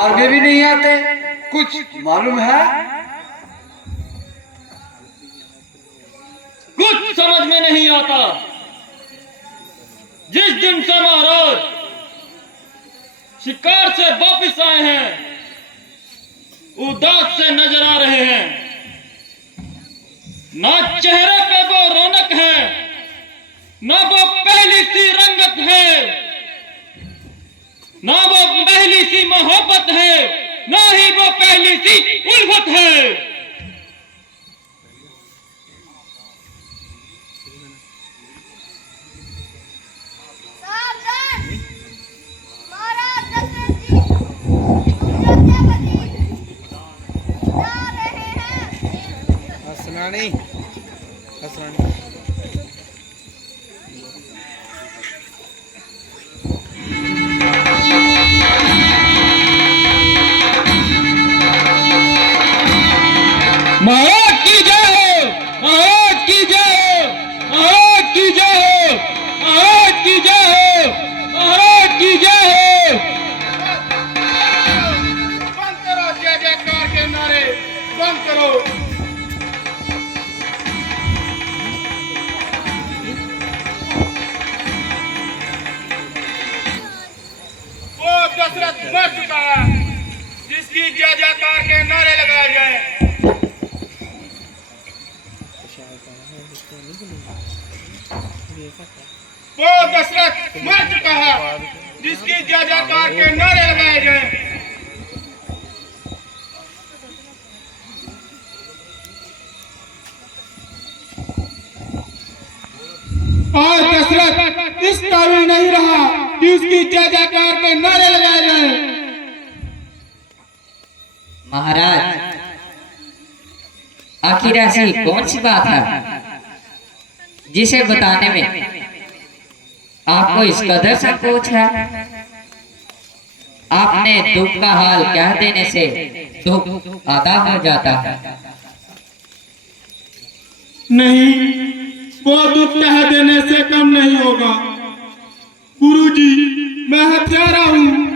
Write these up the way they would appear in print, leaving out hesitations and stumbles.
मार में भी नहीं आते, कुछ मालूम है? कुछ समझ में नहीं आता। जिस दिन से महाराज शिकार से वापस आए हैं, उदास से नजर आ रहे हैं। ना चेहरे पे वो रौनक है, ना वो पहली सी रंगत है, ना वो पहली सी मोहब्बत है, ना ही वो पहली सी उल्फत है। नहीं हंसना नहीं। महाराज की जय हो, महाराज की जय हो, महाराज की जय हो, महाराज की जय हो, महाराज की जय हो। बंद करो जय जयकार के नारे, बंद करो। दशरथ मर चुका है, जिसकी जय जयकार के नारे लगाए गए। वो दशरथ मर चुका है, जिसकी जय जयकार के नारे लगाए गए। आज दशरथ इस काबिल नहीं रहा कि उसकी जय जयकार के नारे लगाए गए। महाराज, आखिर ऐसी कौन सी बात है जिसे बताने में आपको इस कदर संकोच है? आपने दुख का हाल कह देने से दुख आधा हो जाता है। नहीं, वो दुख कह देने से कम नहीं होगा। गुरुजी, मैं हत्यारा हूँ,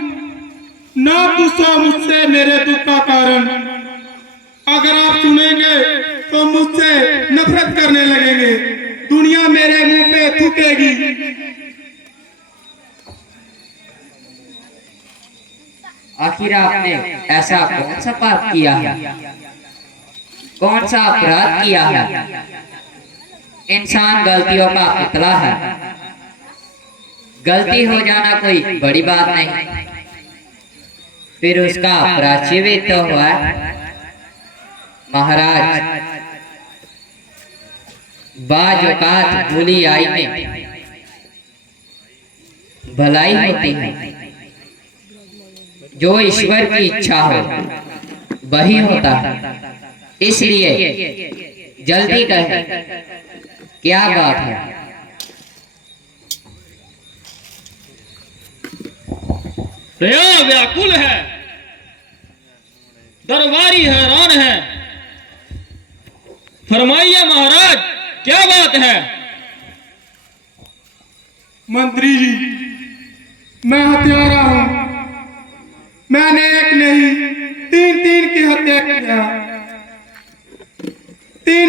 ना पूछो मुझसे मेरे दुख का कारण। अगर आप सुनेंगे तो मुझसे नफरत करने लगेंगे, दुनिया मेरे मुंह पे थूकेगी। आखिर आपने ऐसा कौन सा पाप किया है, कौन सा अपराध किया है? इंसान गलतियों का पुतला है, गलती हो जाना कोई बड़ी बात नहीं, फिर उसका प्रायश्चित तो हुआ। महाराज, बाज औकात भूली आई में भलाई होती है। जो ईश्वर की इच्छा हो वही होता है। इसलिए जल्दी कहें, क्या बात है? प्रया व्याकुल है, दरबारी हैरान है। फरमाइए महाराज, क्या बात है? मंत्री जी, मैं हत्यारा हूँ। मैंने एक नहीं, तीन की हत्या किया। तीन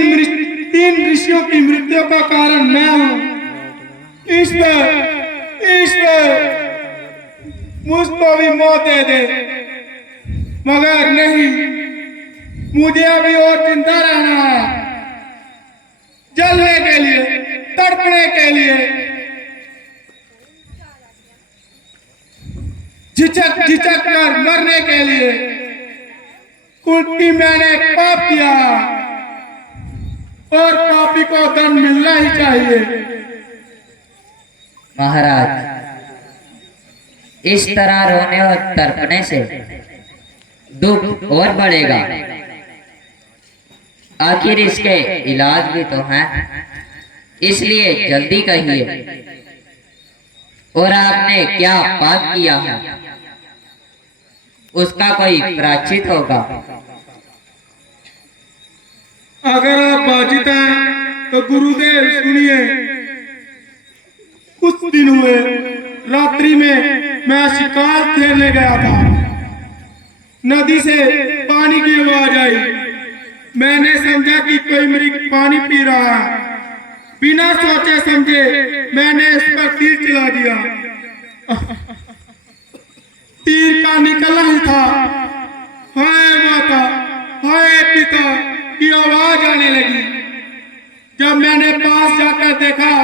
ऋषियों की मृत्यु का कारण मैं हूँ। ईश्वर मुझको भी मौत दे दे, मगर नहीं, मुझे अभी और जिंदा रहना है, जलने के लिए, तड़पने के लिए। झिझक कर मरने के लिए। क्योंकि मैंने पाप किया और पापी को दंड मिलना ही चाहिए। महाराज, इस तरह रोने और तड़पने से दुख और बढ़ेगा। आखिर इसके इलाज भी तो हैं, इसलिए जल्दी कहिए। और आपने क्या पाप किया है, उसका कोई प्रायश्चित होगा। अगर आप बाजित हैं तो गुरुदेव सुनिए। कुछ दिन हुए, रात्रि में मैं शिकार खेलने गया था। नदी से पानी की आवाज आई। मैंने समझा कि कोई मृग पानी पी रहा है। बिना सोचे समझे मैंने इस पर तीर चला दिया। तीर का निकलना ही था, हाय माता, हाय पिता की आवाज आने लगी। जब मैंने पास जाकर देखा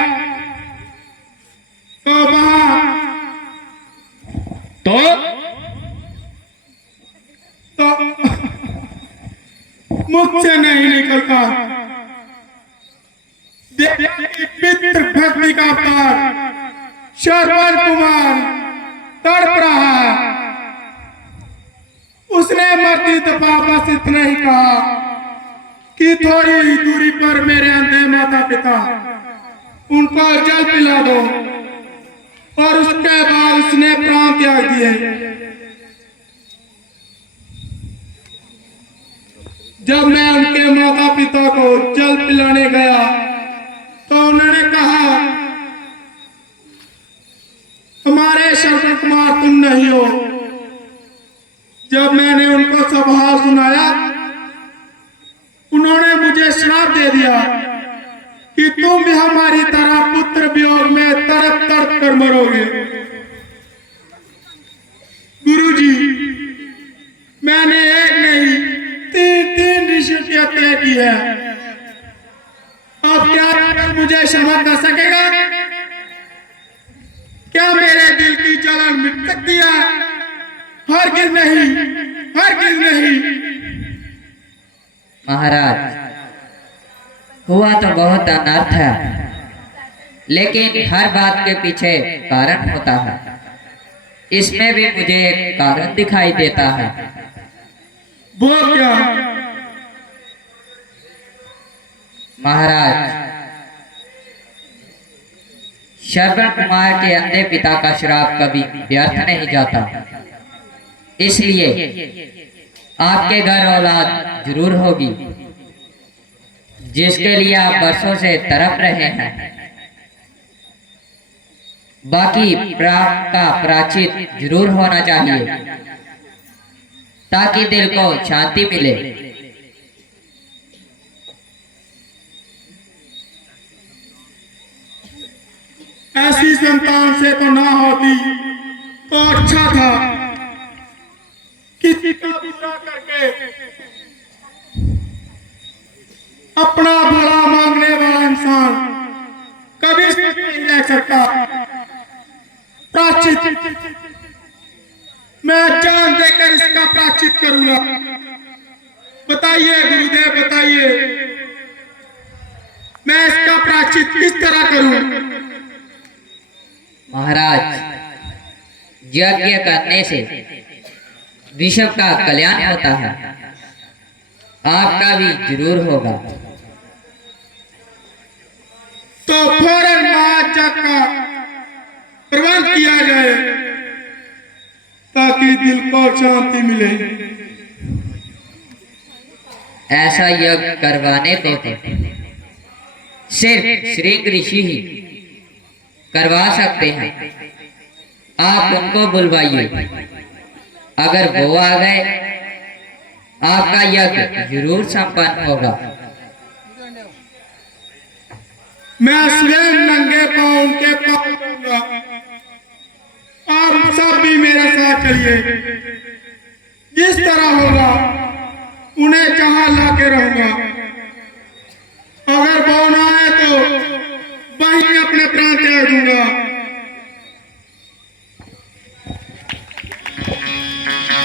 तो वहां तो मुख से नहीं निकलता। पितृ भक्ति का अवतार श्रवण कुमार तड़प रहा है। उसने मरती दफा बस इतना ही कहा कि थोड़ी ही दूरी पर मेरे अंधे माता पिता, उनको जल पिला दो। और उसके बाद उसने प्राण त्याग दिए। जब मैं उनके माता पिता को जल पिलाने गया तो उन्होंने कहा, तुम्हारे श्रवण कुमार तुम नहीं हो। जब मैंने उनको सब हाल सुनाया, उन्होंने मुझे श्राप दे दिया कि तुम भी हमारी तरह पुत्र वियोग में तड़प तड़प कर मरोगे। गुरुजी, मैंने एक नहीं तीन ऋषि की हत्या की है। अब क्या मुझे क्षमा कर सकेगा? क्या मेरे दिल की जलन मिट सकती है? हरगिज नहीं, हरगिज नहीं। महाराज, हुआ तो बहुत अनर्थ है, लेकिन हर बात के पीछे कारण होता है। इसमें भी मुझे एक कारण दिखाई देता है। वो क्या? महाराज, श्रवण कुमार के अंधे पिता का श्राप कभी व्यर्थ नहीं जाता। इसलिए आपके घर औलाद जरूर होगी, जिसके लिए आप बरसों से तड़प रहे हैं। बाकी प्राप का प्राचित जरूर होना चाहिए, ताकि दिल को शांति मिले। ऐसी संतान से तो ना होती तो अच्छा था। किसी का बुरा करके अपना भला मांगने वाला इंसान कभी नहीं रह सकता। प्राचित, मैं जान देकर इसका प्राचित करूंगा। बताइए गुरुदेव, बताइए, मैं इसका प्राचित किस तरह करूं? महाराज, यज्ञ करने से विश्व का कल्याण होता है। आपका भी जरूर होगा। तो फौरन महाराज का प्रबंध किया जाए, ताकि दिल को शांति मिले। ऐसा यज्ञ करवाने को तो सिर्फ श्री ऋषि ही करवा सकते हैं। आप उनको बुलवाइए। अगर वो आ गए, आपका यज्ञ जरूर संपन्न होगा। मैं स्वयं नंगे पांव उनके पास जाऊंगा। आप सब भी मेरे साथ चलिए। जिस तरह होगा उन्हें जहां लाके रहूंगा।